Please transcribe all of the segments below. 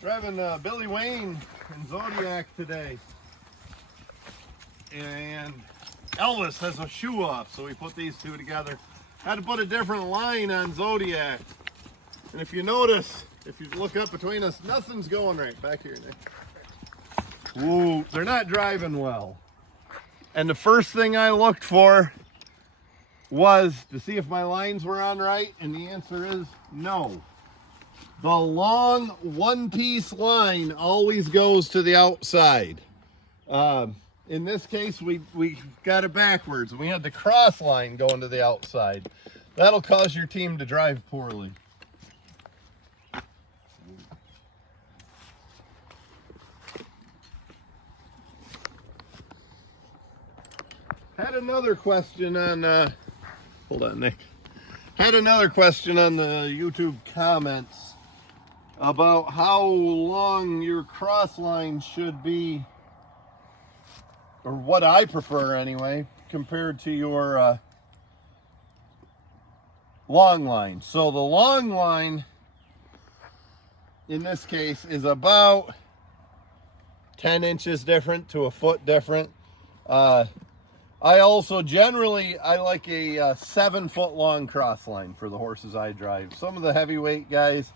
Driving Billy Wayne and Zodiac today. And Elvis has a shoe off, so we put these two together. Had to put a different line on Zodiac. And if you notice, if you look up between us, nothing's going right. Back here, Nick. Whoa, they're not driving well. And the first thing I looked for was to see if my lines were on right, and the answer is no. The long one-piece line always goes to the outside. In this case, we got it backwards. We had the cross line going to the outside. That'll cause your team to drive poorly. Had another question on, hold on, Nick. Had another question on the YouTube comments about how long your cross line should be, or what I prefer anyway, compared to your long line. So the long line, in this case, is about 10 inches different to a foot different. I also generally, I like a 7 foot long cross line for the horses I drive. Some of the heavyweight guys,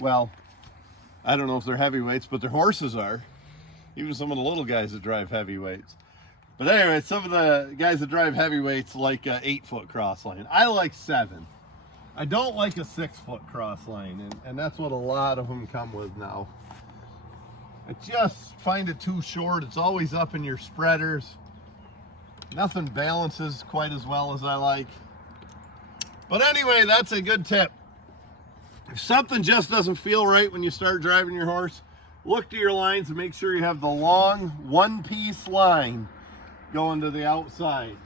well, I don't know if they're heavyweights, but their horses are. Even some of the little guys that drive heavyweights. But anyway, some of the guys that drive heavyweights like a 8 foot cross line. I like 7. I don't like a 6 foot cross line, and that's what a lot of them come with now. I just find it too short. It's always up in your spreaders. Nothing balances quite as well as I like. But anyway, that's a good tip. If something just doesn't feel right when you start driving your horse, look to your lines and make sure you have the long one-piece line going to the outside.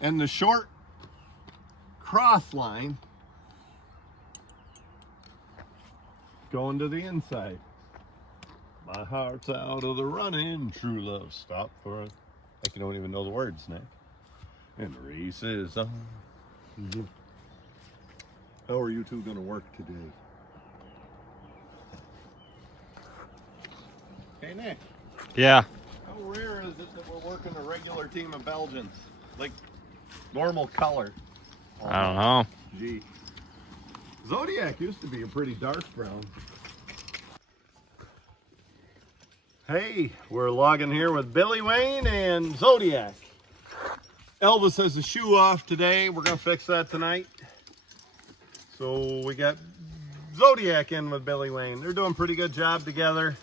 And the short cross line going to the inside. My heart's out of the running, true love stop for it. I don't even know the words, Nick. And the race is on. How are you two going to work today? Hey, Nick. Yeah. How rare is it that we're working a regular team of Belgians? Like normal color. I don't know. Gee. Zodiac used to be a pretty dark brown. Hey, we're logging here with Billy Wayne and Zodiac. Elvis has the shoe off today. We're going to fix that tonight. So we got Zodiac in with Billy Wayne. They're doing a pretty good job together.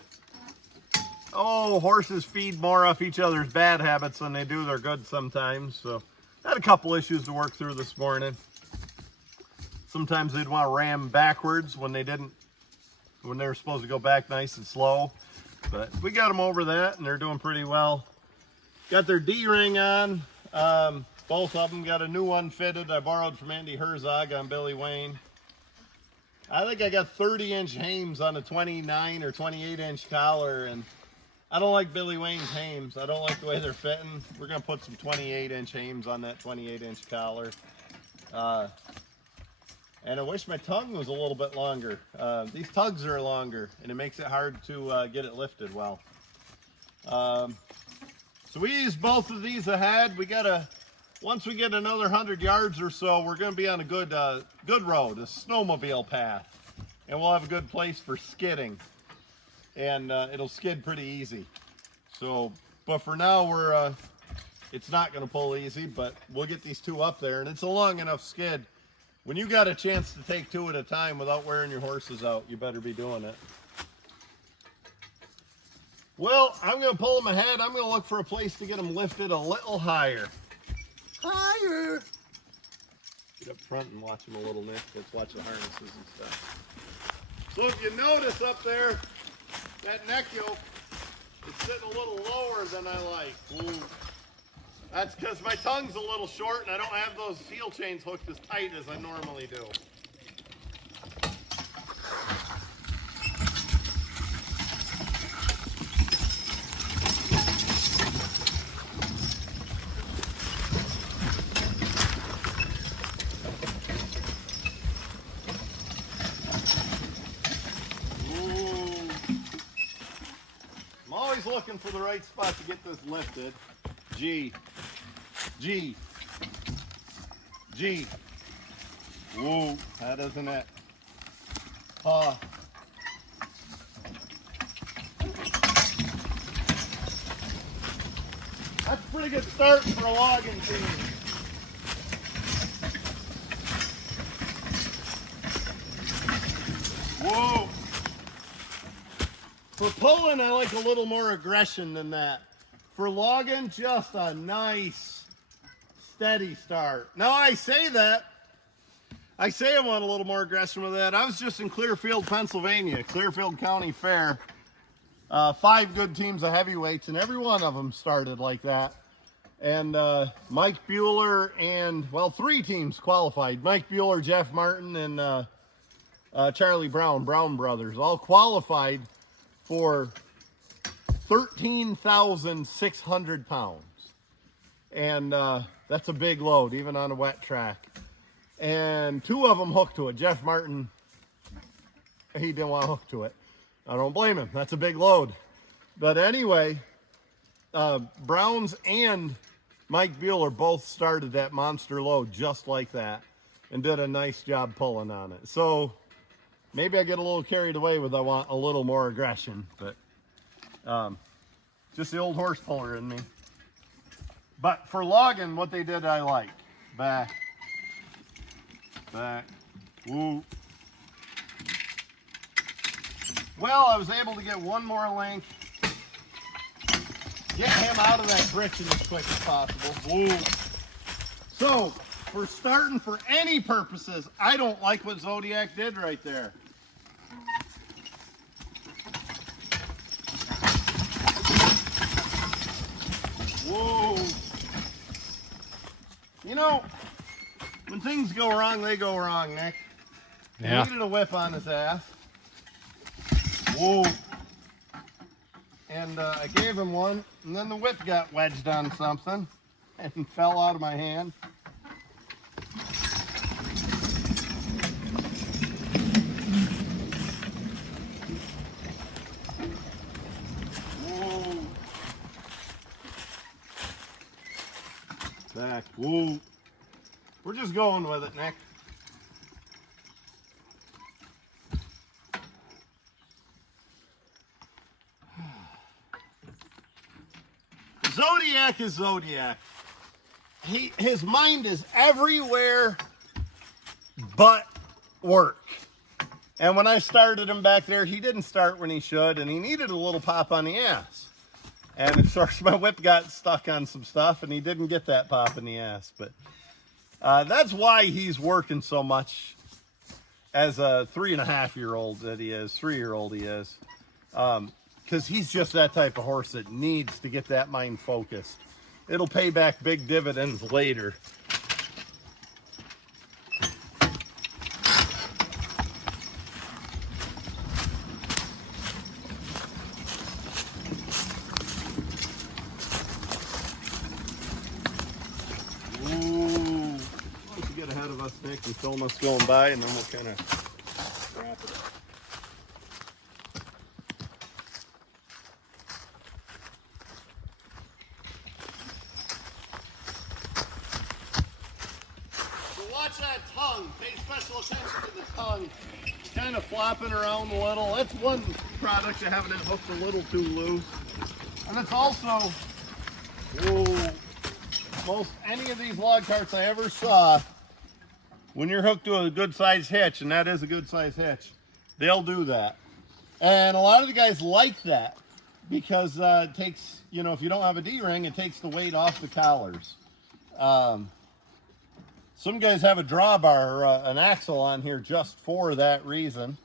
Oh, horses feed more off each other's bad habits than they do their good sometimes. So had a couple issues to work through this morning. Sometimes they'd want to ram backwards when they were supposed to go back nice and slow. But we got them over that, and they're doing pretty well. Got their D-ring on. Both of them got a new one fitted. I borrowed from Andy Herzog on Billy Wayne. I think I got 30-inch hames on a 29 or 28-inch collar, and I don't like Billy Wayne's hames. I don't like the way they're fitting. We're going to put some 28-inch hames on that 28-inch collar. And I wish my tongue was a little bit longer. These tugs are longer, and it makes it hard to get it lifted well. So we use both of these ahead. Once we get another 100 yards or so, we're going to be on a good road, a snowmobile path. And we'll have a good place for skidding. And it'll skid pretty easy. So, but for now, it's not going to pull easy, but we'll get these two up there. And it's a long enough skid. When you got a chance to take two at a time without wearing your horses out, you better be doing it. Well, I'm going to pull them ahead. I'm going to look for a place to get them lifted a little higher. Higher! Get up front and watch them a little, Nick. Let's watch the harnesses and stuff. So if you notice up there, that neck yoke is sitting a little lower than I like. Ooh. That's because my tongue's a little short and I don't have those heel chains hooked as tight as I normally do. looking for the right spot to get this lifted. G. G. G. Whoa, that isn't it. Ha. That's a pretty good start for a logging team. Whoa. For pulling, I like a little more aggression than that. For logging, just a nice, steady start. Now I say that. I say I want a little more aggression with that. I was just in Clearfield, Pennsylvania, Clearfield County Fair. 5 good teams of heavyweights, and every one of them started like that. And Mike Bueller and, well, 3 teams qualified. Mike Bueller, Jeff Martin, and Charlie Brown, Brown Brothers, all qualified for 13,600 pounds. And that's a big load, even on a wet track. And 2 of them hooked to it. Jeff Martin, he didn't want to hook to it. I don't blame him. That's a big load. But anyway, Browns and Mike Bueller both started that monster load just like that and did a nice job pulling on it. So maybe I get a little carried away with I want a little more aggression, but just the old horse puller in me. But for logging, what they did I like. Back. Back. Woo. Well, I was able to get one more length. Get him out of that friction as quick as possible. Woo. So, for starting for any purposes, I don't like what Zodiac did right there. Whoa. You know, when things go wrong, they go wrong, Nick. Yeah. He needed a whip on his ass. Whoa. And I gave him one, and then the whip got wedged on something and fell out of my hand. Whoa. Back. Whoa. We're just going with it, Nick. Zodiac is Zodiac. His mind is everywhere but work. And when I started him back there, he didn't start when he should, and he needed a little pop on the ass. And of course, my whip got stuck on some stuff, and he didn't get that pop in the ass. But that's why he's working so much as a 3.5-year-old that he is, 3-year-old he is. Because he's just that type of horse that needs to get that mind focused. It'll pay back big dividends later. Ooh. Why don't you get ahead of us, Nick, and film us going by, and then we'll kind of wrap it up. Watch that tongue. Pay special attention to the tongue. Kind of flopping around a little. That's one product of having it hooked a little too loose. And it's also, most any of these log carts I ever saw, when you're hooked to a good size hitch, and that is a good size hitch, they'll do that. And a lot of the guys like that because it takes, you know, if you don't have a D-ring, it takes the weight off the collars. Some guys have a drawbar or an axle on here just for that reason.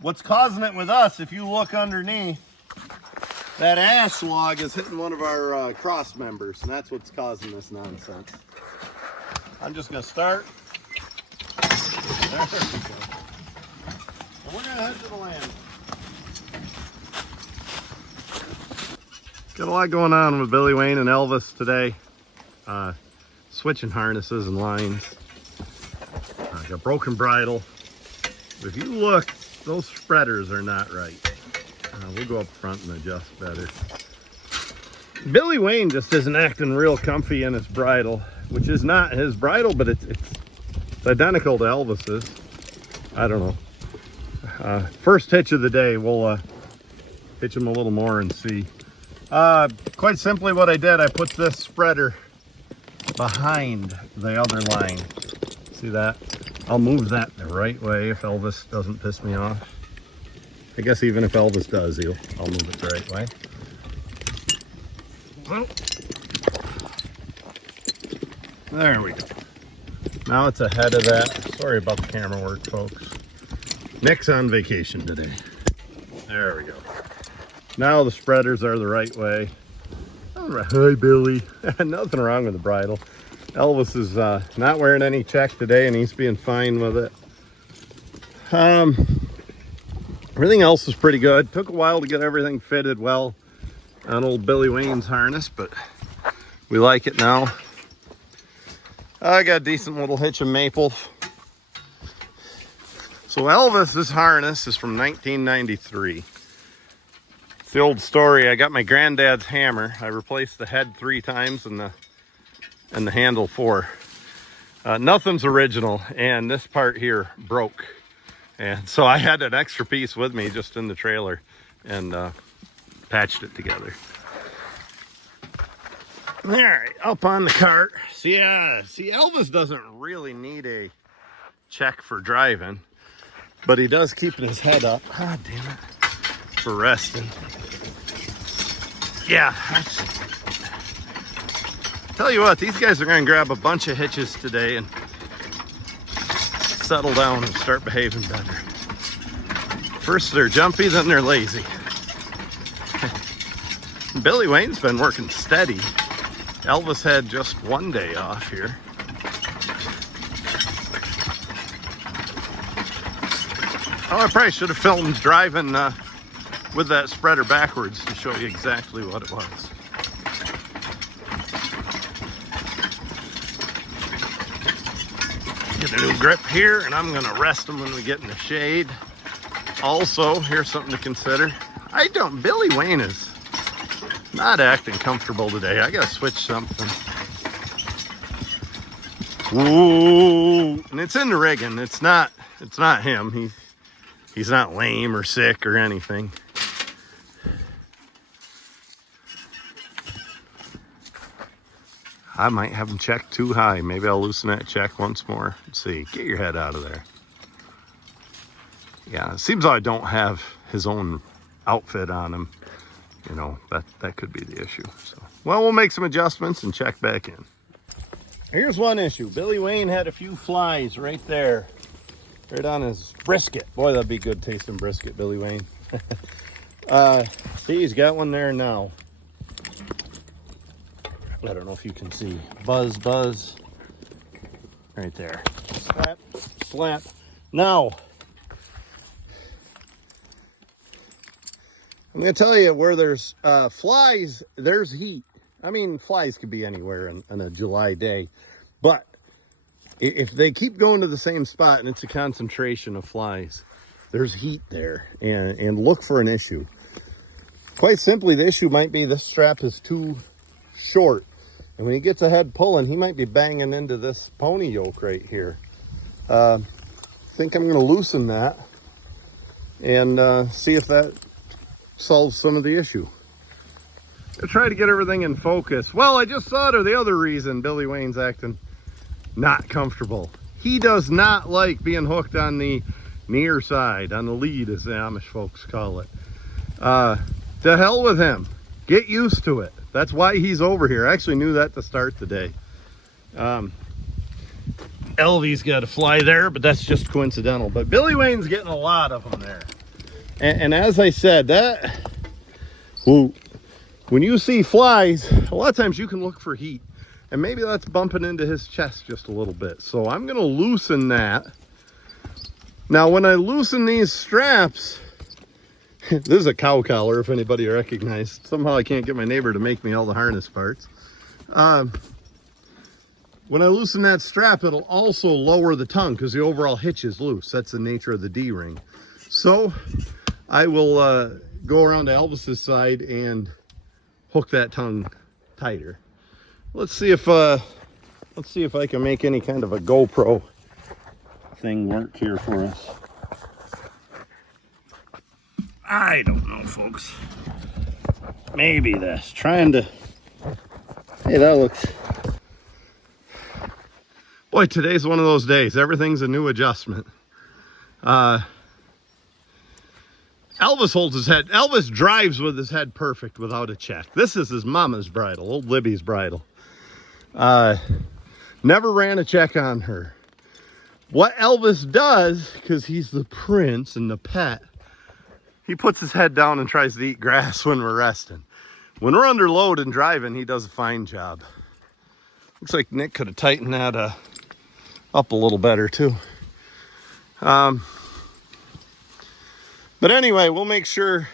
What's causing it with us, if you look underneath, that ash log is hitting one of our cross members, and that's what's causing this nonsense. I'm just going to start. There we go. And we're going to head to the land. Got a lot going on with Billy Wayne and Elvis today. Switching harnesses and lines. Got broken bridle. If you look, those spreaders are not right. We'll go up front and adjust better. Billy Wayne just isn't acting real comfy in his bridle, which is not his bridle, but it's identical to Elvis's. I don't know. First hitch of the day, we'll hitch him a little more and see. Quite simply what I did, I put this spreader behind the other line. See that? I'll move that the right way if Elvis doesn't piss me off. I guess even if Elvis does, I'll move it the right way. Well, there we go. Now it's ahead of that. Sorry about the camera work, folks. Nick's on vacation today. There we go. Now the spreaders are the right way. All right. Hi, Billy. Nothing wrong with the bridle. Elvis is not wearing any check today, and he's being fine with it. Everything else is pretty good. Took a while to get everything fitted well on old Billy Wayne's harness, but we like it now. I got a decent little hitch of maple. So Elvis's harness is from 1993. It's the old story. I got my granddad's hammer. I replaced the head 3 times and the handle 4. Nothing's original, and this part here broke. And so I had an extra piece with me just in the trailer and patched it together. All right, up on the cart. See, Elvis doesn't really need a check for driving, but he does keeping his head up. God damn it. For resting. Yeah. Tell you what, these guys are going to grab a bunch of hitches today and settle down and start behaving better. First they're jumpy, then they're lazy. Billy Wayne's been working steady. Elvis had just 1 day off here. Oh, I probably should have filmed driving with that spreader backwards to show you exactly what it was. Get a new grip here, and I'm gonna rest them when we get in the shade. Also, here's something to consider. Billy Wayne is not acting comfortable today. I gotta switch something. Ooh, and it's in the rigging. It's not him. He's not lame or sick or anything. I might have him checked too high. Maybe I'll loosen that check once more. Let's see. Get your head out of there. Yeah, it seems like I don't have his own outfit on him. You know, that could be the issue. So, well, we'll make some adjustments and check back in. Here's one issue. Billy Wayne had a few flies right there. Right on his brisket. Boy, that'd be good tasting brisket, Billy Wayne. See, he's got one there now. I don't know if you can see. Buzz, buzz. Right there. Slap, slap. Now, I'm going to tell you where there's flies, there's heat. I mean, flies could be anywhere on a July day. But if they keep going to the same spot and it's a concentration of flies, there's heat there. And look for an issue. Quite simply, the issue might be this strap is too short. And when he gets ahead pulling, he might be banging into this pony yoke right here. I think I'm going to loosen that and see if that solves some of the issue. I try to get everything in focus. Well, I just thought of the other reason Billy Wayne's acting not comfortable. He does not like being hooked on the near side, on the lead, as the Amish folks call it. To hell with him. Get used to it. That's why he's over here. I actually knew that to start the day. Elvie's got a fly there, but that's just coincidental. But Billy Wayne's getting a lot of them there. And as I said, when you see flies, a lot of times you can look for heat. And maybe that's bumping into his chest just a little bit. So I'm going to loosen that. Now, when I loosen these straps, this is a cow collar, if anybody recognized. Somehow I can't get my neighbor to make me all the harness parts. When I loosen that strap, it'll also lower the tongue because the overall hitch is loose. That's the nature of the D-ring. So I will go around to Elvis's side and hook that tongue tighter. Let's see if I can make any kind of a GoPro thing work here for us. I don't know, folks. Maybe this. Trying to... Hey, that looks... Boy, today's one of those days. Everything's a new adjustment. Elvis holds his head. Elvis drives with his head perfect without a check. This is his mama's bridle, old Libby's bridle. Never ran a check on her. What Elvis does, because he's the prince and the pet, he puts his head down and tries to eat grass when we're resting. When we're under load and driving, he does a fine job. Looks like Nick could have tightened that up a little better too. But anyway, we'll make sure.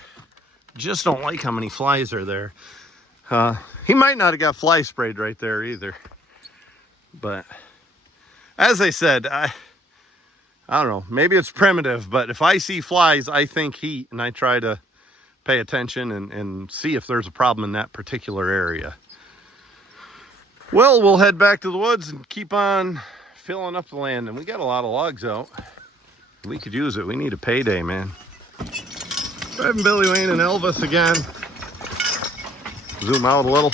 Just don't like how many flies are there. He might not have got fly sprayed right there either. But as I said, I don't know, maybe it's primitive, but if I see flies, I think heat, and I try to pay attention and see if there's a problem in that particular area. Well, we'll head back to the woods and keep on filling up the land, and we got a lot of logs out. We could use it. We need a payday, man. Driving Billy Wayne and Elvis again. Zoom out a little.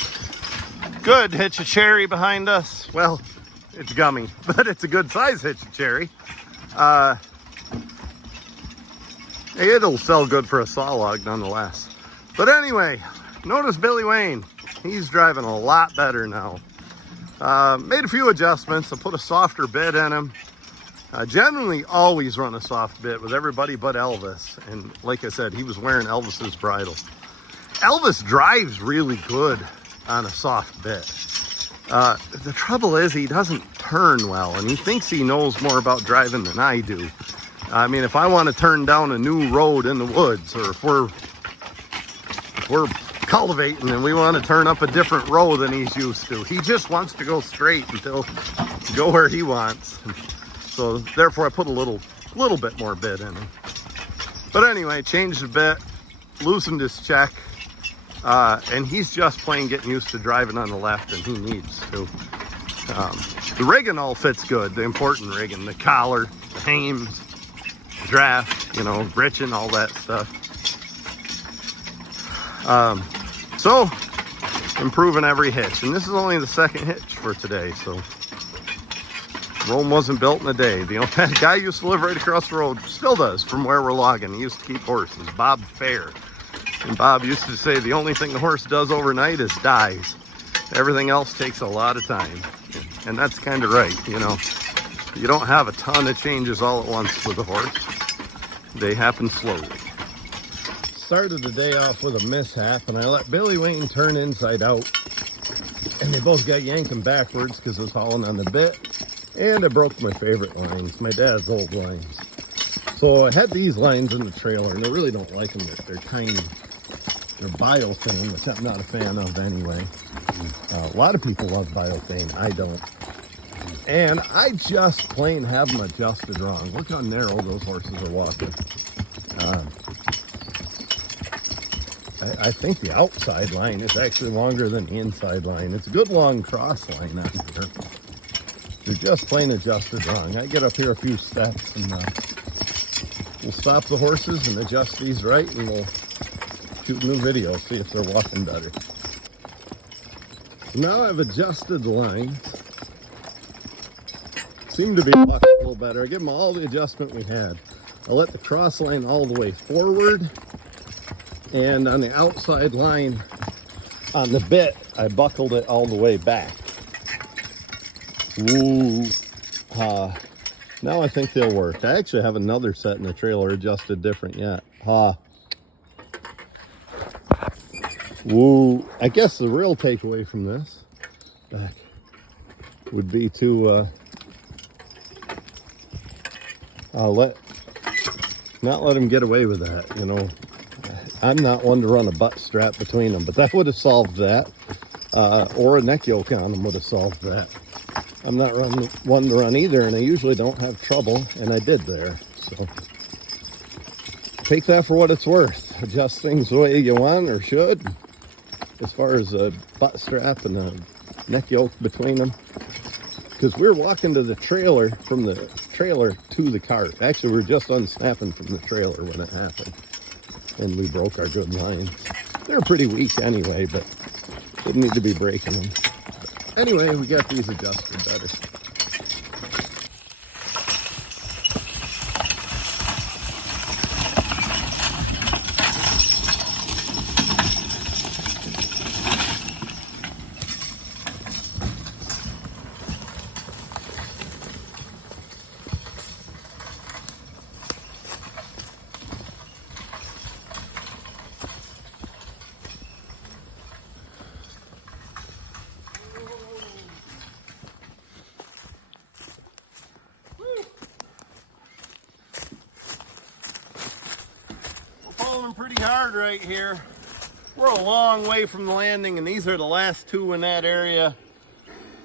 Good hitch of cherry behind us. Well, it's gummy, but it's a good size hitch of cherry. It'll sell good for a saw log nonetheless. But anyway, notice Billy Wayne. He's driving a lot better now. Made a few adjustments. I put a softer bit in him. I generally always run a soft bit with everybody but Elvis. And like I said, he was wearing Elvis's bridle. Elvis drives really good on a soft bit. The trouble is he doesn't turn well, and he thinks he knows more about driving than I do. I mean, if I want to turn down a new road in the woods, or if we're cultivating and we want to turn up a different road than he's used to, he just wants to go straight until go where he wants. So therefore I put a little bit more bit in him. But anyway, changed the bit, loosened his check, and he's just plain getting used to driving on the left, and he needs to. The rigging all fits good, the important rigging, the collar, the hames, the draft, you know, britching, all that stuff. So improving every hitch, and this is only the second hitch for today, so Rome wasn't built in a day. That guy used to live right across the road, still does, from where we're logging. He used to keep horses, Bob Fair. And Bob used to say the only thing the horse does overnight is dies. Everything else takes a lot of time. And that's kind of right, you know. You don't have a ton of changes all at once with a horse. They happen slowly. Started the day off with a mishap, and I let Billy Wayne turn inside out. And they both got yanking backwards because I was hauling on the bit. And I broke my favorite lines, my dad's old lines. So I had these lines in the trailer, and I really don't like them. They're tiny. They're biothane, which I'm not a fan of anyway. A lot of people love biothane. I don't. And I just plain have them adjusted wrong. Look how narrow those horses are walking. I think the outside line is actually longer than the inside line. It's a good long cross line out here. They're just plain adjusted wrong. I get up here a few steps, and we'll stop the horses and adjust these right, and we'll shoot a new video, see if they're walking better. Now I've adjusted the lines. Seem to be walking a little better. I give them all the adjustment we had. I let the cross line all the way forward, and on the outside line on the bit, I buckled it all the way back. Ooh, now I think they'll work. I actually have another set in the trailer adjusted different yet. Ooh, I guess the real takeaway from this back would be to not let him get away with that. You know, I'm not one to run a butt strap between them, but that would have solved that, or a neck yoke on them would have solved that. I'm not one to run either, and I usually don't have trouble, and I did there. So take that for what it's worth. Adjust things the way you want or should, as far as a butt strap and a neck yoke between them. Because we're walking to the trailer, from the trailer to the cart. Actually, we're just unsnapping from the trailer when it happened. And we broke our good lines. They're pretty weak anyway, but didn't need to be breaking them. Anyway, we got these adjusted better. Pulling pretty hard right here. We're a long way from the landing, and these are the last two in that area.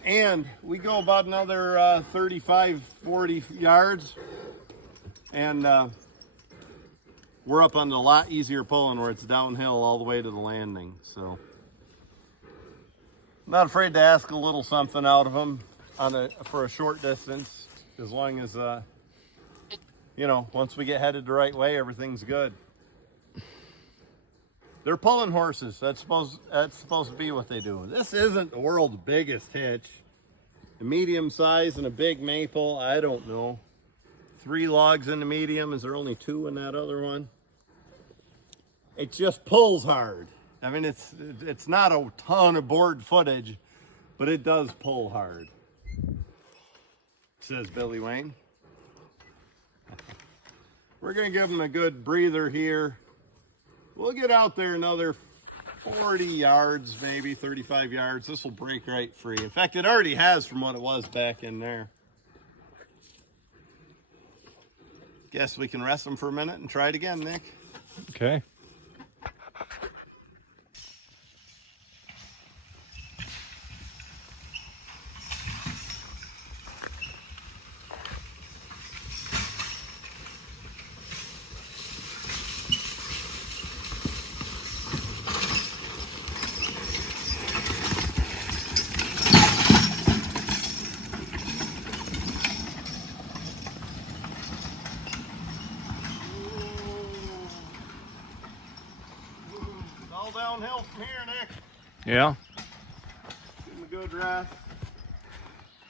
And we go about another 35, 40 yards, and we're up on the lot easier pulling where it's downhill all the way to the landing. So I'm not afraid to ask a little something out of them for a short distance, as long as you know, once we get headed the right way, everything's good. They're pulling horses. That's supposed to be what they do. This isn't the world's biggest hitch. A medium size and a big maple, I don't know. 3 logs in the medium. Is there only 2 in that other one? It just pulls hard. I mean, it's not a ton of board footage, but it does pull hard, says Billy Wayne. We're gonna give them a good breather here. We'll get out there another 40 yards, maybe 35 yards. This will break right free. In fact, it already has from what it was back in there. Guess we can rest them for a minute and try it again, Nick. Okay. Downhill from here, Nick. Yeah. Give him a good rest.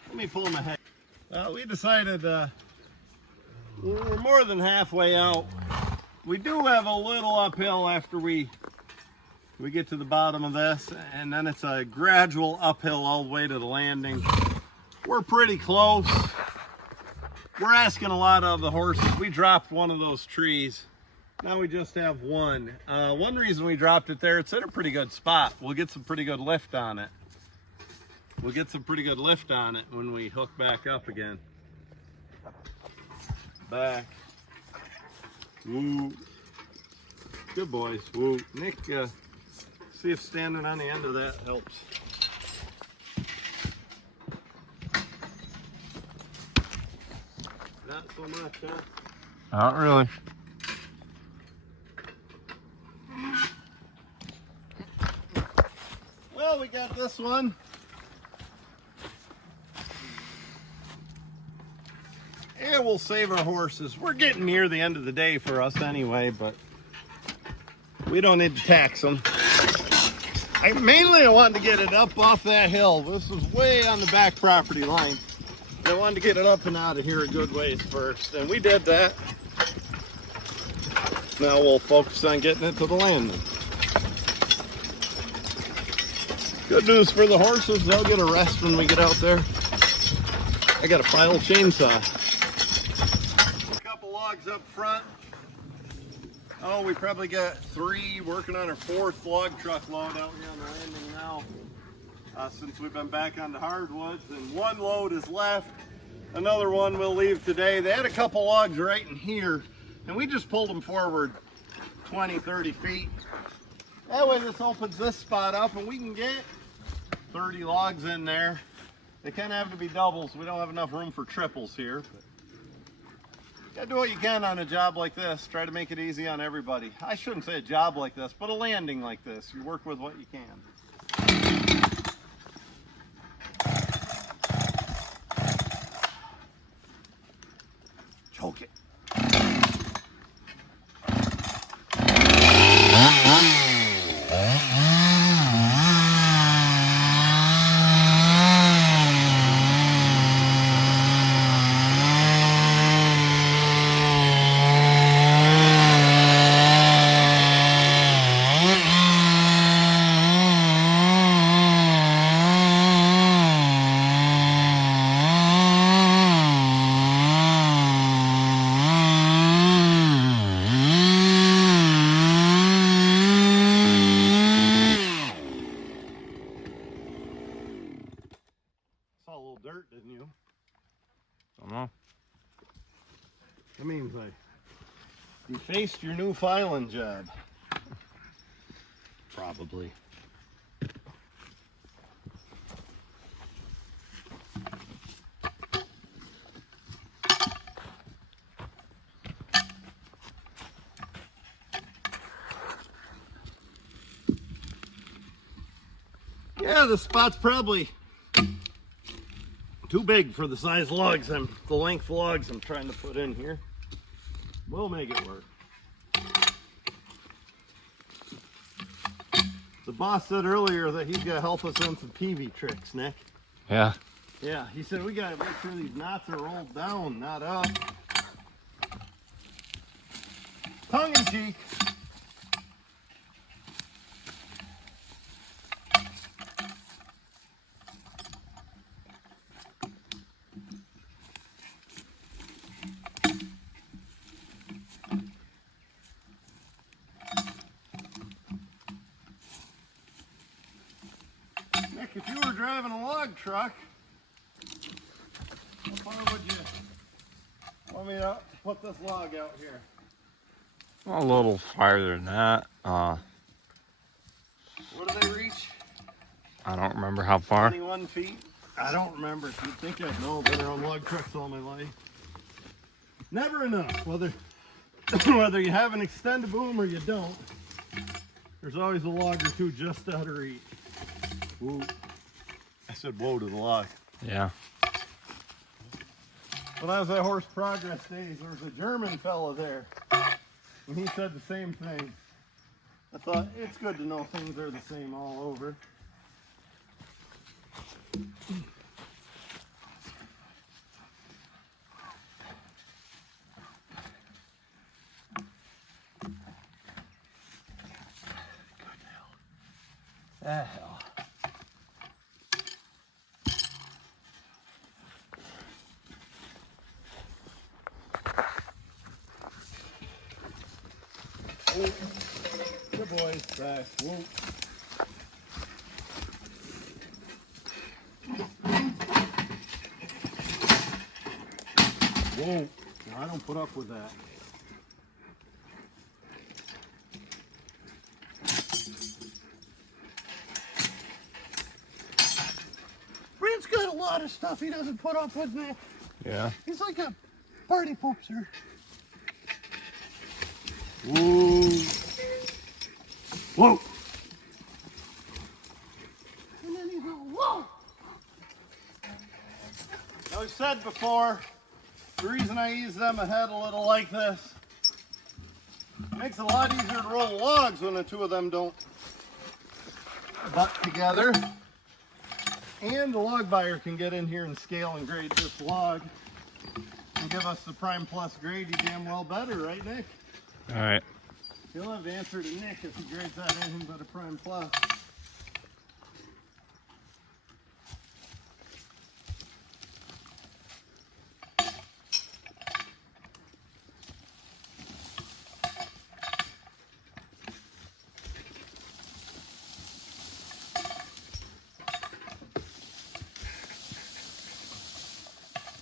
Let me pull my head. We decided we're more than halfway out. We do have a little uphill after we get to the bottom of this, and then it's a gradual uphill all the way to the landing. We're pretty close. We're asking a lot of the horses. We dropped one of those trees. Now we just have one. One reason we dropped it there, it's in a pretty good spot. We'll get some pretty good lift on it. We'll get some pretty good lift on it when we hook back up again. Back. Woo. Good boys. Woo. Nick, see if standing on the end of that helps. Not so much, huh? Not really. Well, we got this one. And we'll save our horses. We're getting near the end of the day for us anyway, but we don't need to tax them. I wanted to get it up off that hill. This was way on the back property line. I wanted to get it up and out of here a good ways first, and we did that. Now we'll focus on getting it to the landing. Good news for the horses, they'll get a rest when we get out there. I got a file chainsaw. A couple logs up front. Oh, we probably got 3 working on our 4th log truck load out here on the landing now. Since we've been back on the hardwoods, and 1 load is left. Another one we'll leave today. They had a couple logs right in here, and we just pulled them forward 20, 30 feet. That way this opens this spot up and we can get 30 logs in there. They kind of have to be doubles. We don't have enough room for triples here. You gotta do what you can on a job like this. Try to make it easy on everybody. I shouldn't say a job like this, but a landing like this. You work with what you can. Choke it. Saw a little dirt, didn't you? I don't know. That means I defaced your new filing job. Probably. Yeah, the spot's probably too big for the size logs the length logs I'm trying to put in here. We'll make it work. The boss said earlier that he's gonna help us on some PV tricks, Nick. Yeah. Yeah, he said we gotta make sure these knots are rolled down, not up. Tongue in cheek. Nick, if you were driving a log truck, how far would you want me to put this log out here? A little farther than that. What do they reach? I don't remember how far. 21 feet? I don't remember. You'd think I'd know. I've been around log trucks all my life. Never enough. Whether you have an extended boom or you don't, there's always a log or two just out of reach. Whoa. I said whoa to the log. Yeah. When I was at Horse Progress Days, there was a German fella there, and he said the same thing. I thought, it's good to know things are the same all over. Good hell. Oh, good boys, back. Whoa. Whoa. No, I don't put up with that. Brent's got a lot of stuff he doesn't put up with, man. Yeah. He's like a party pooper. Whoa. Whoa. And then he's all, whoa. Now, I've said before, the reason I ease them ahead a little like this, it makes it a lot easier to roll logs when the two of them don't butt together. And the log buyer can get in here and scale and grade this log and give us the Prime Plus grade he damn well better, right, Nick? All right. He'll have the answer to Nick if he grades out anything but a Prime Plus.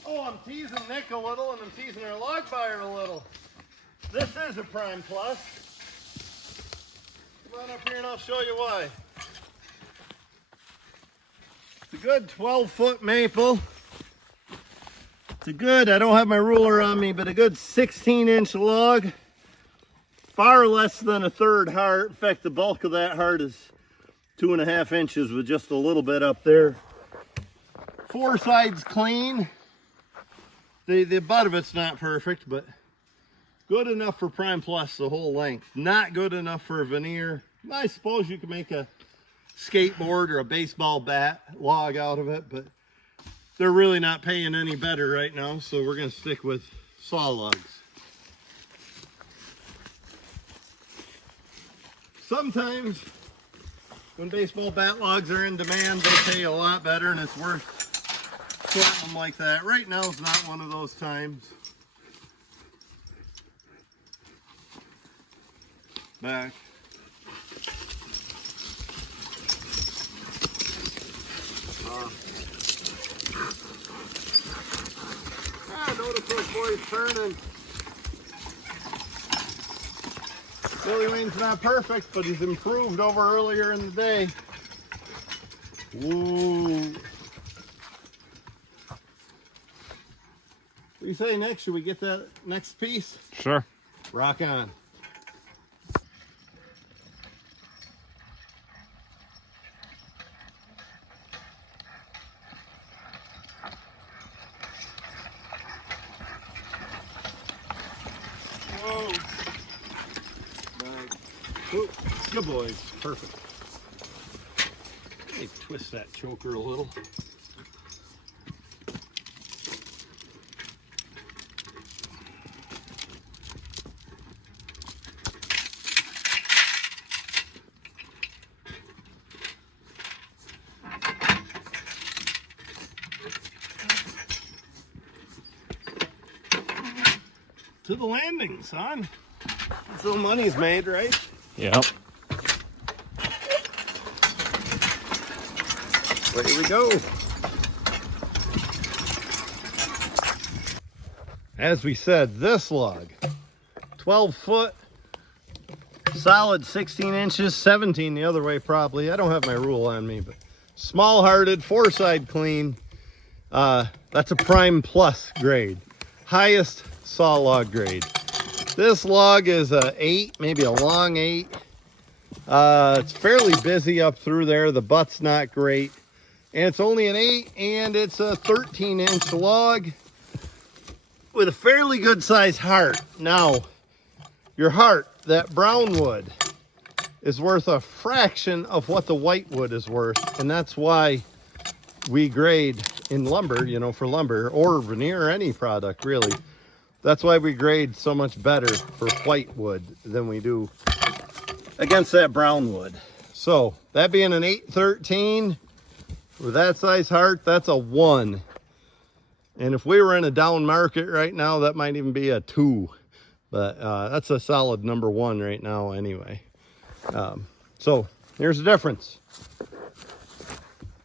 Oh, I'm teasing Nick a little and I'm teasing our log buyer a little. This is a Prime Plus. Come on up here and I'll show you why. It's a good 12-foot maple. It's a good, I don't have my ruler on me, but a good 16-inch log. Far less than a third heart. In fact, the bulk of that heart is 2.5 inches with just a little bit up there. 4 sides clean. The butt of it's not perfect, but good enough for Prime Plus the whole length. Not good enough for a veneer. I suppose you could make a skateboard or a baseball bat log out of it, but they're really not paying any better right now, so we're going to stick with saw logs. Sometimes when baseball bat logs are in demand, they pay a lot better and it's worth sorting them like that. Right now is not one of those times. Back. Notice those boys turning. Billy Wayne's not perfect, but he's improved over earlier in the day. Ooh. What do you say next? Should we get that next piece? Sure. Rock on. Whoa. Nice. Ooh, good boys. Perfect. Let me twist that choker a little. To the landing, son. That's how money's made, right? Yep. Here we go. As we said, this log, 12 foot, solid 16 inches, 17 the other way probably. I don't have my rule on me, but small-hearted, 4-side clean. That's a Prime Plus grade. Highest saw log grade. This log is a 8, maybe a long 8. It's fairly busy up through there. The butt's not great. And it's only an 8, and it's a 13-inch log with a fairly good sized heart. Now, your heart, that brown wood, is worth a fraction of what the white wood is worth. And that's why we grade in lumber, you know, for lumber or veneer or any product really. That's why we grade so much better for white wood than we do against that brown wood. So that being an 813 with that size heart, that's a 1. And if we were in a down market right now, that might even be a 2. But that's a solid number 1 right now anyway. So here's the difference.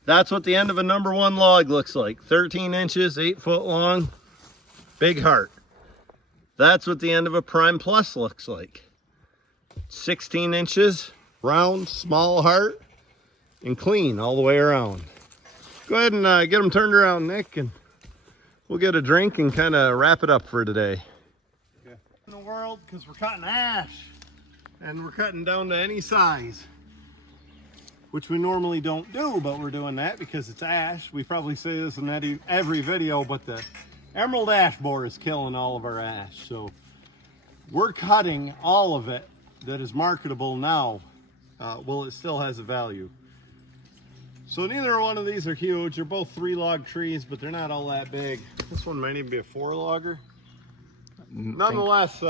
That's what the end of a number 1 log looks like. 13 inches, 8 foot long, big heart. That's what the end of a Prime Plus looks like. 16 inches, round, small heart, and clean all the way around. Go ahead and get them turned around, Nick, and we'll get a drink and kind of wrap it up for today. Okay. In the world, because we're cutting ash, and we're cutting down to any size, which we normally don't do, but we're doing that because it's ash. We probably say this in every video, but the emerald ash borer is killing all of our ash. So we're cutting all of it that is marketable now while it still has a value. So neither one of these are huge. They're both 3-log trees, but they're not all that big. This one might even be a 4-logger. Nonetheless,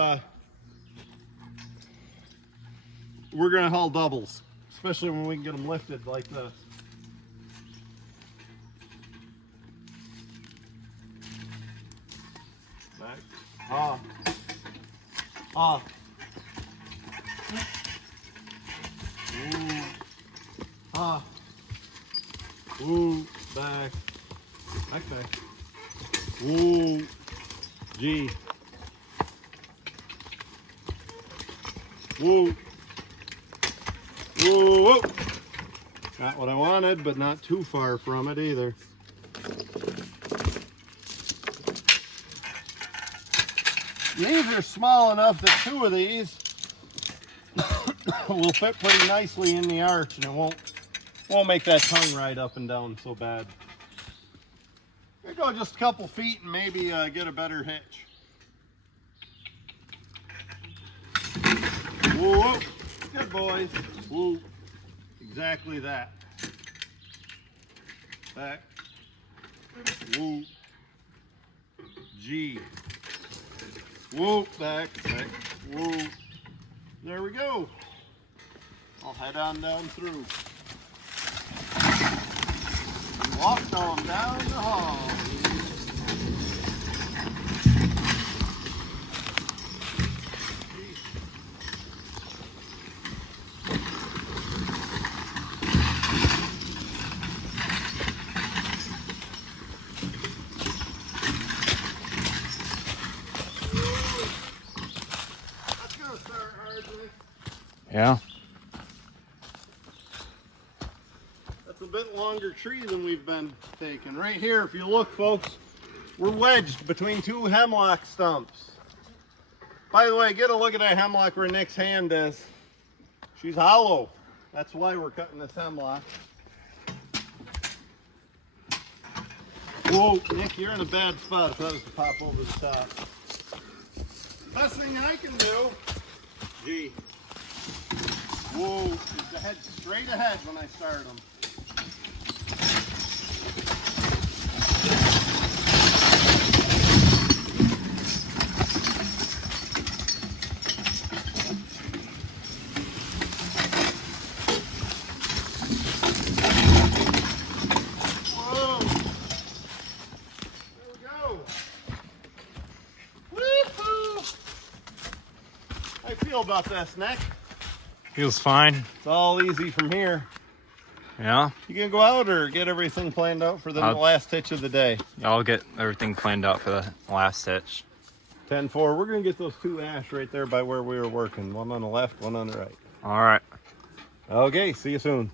we're gonna haul doubles, especially when we can get them lifted like this. Back. Ooh, back. Back. Ooh, G. Woo. Whoa, whoa. Not what I wanted, but not too far from it either. These are small enough that 2 of these will fit pretty nicely in the arch, and it won't make that tongue ride up and down so bad. We go just a couple feet and maybe get a better hitch. Whoa, good boys. Whoa, exactly that. Back. Whoa. G. Whoa, back. Whoa. There we go. I'll head on down through. Walked on down the hall. That's gonna start hard, Nick. Yeah. That's a bit longer tree than we've been taking. Right here, if you look, folks, we're wedged between 2 hemlock stumps. By the way, get a look at that hemlock where Nick's hand is. She's hollow. That's why we're cutting this hemlock. Whoa, Nick, you're in a bad spot if that was to pop over the top. Best thing I can do, gee. Whoa, is the head straight ahead when I start them. Whoa, there we go. Woo-hoo. How you feel about this, Nick? Feels fine. It's all easy from here. Yeah. You gonna go out or get everything planned out for the last hitch of the day? I'll get everything planned out for the last hitch. 10-4. We're gonna get those 2 ash right there by where we were working. One on the left, one on the right. All right. Okay, see you soon.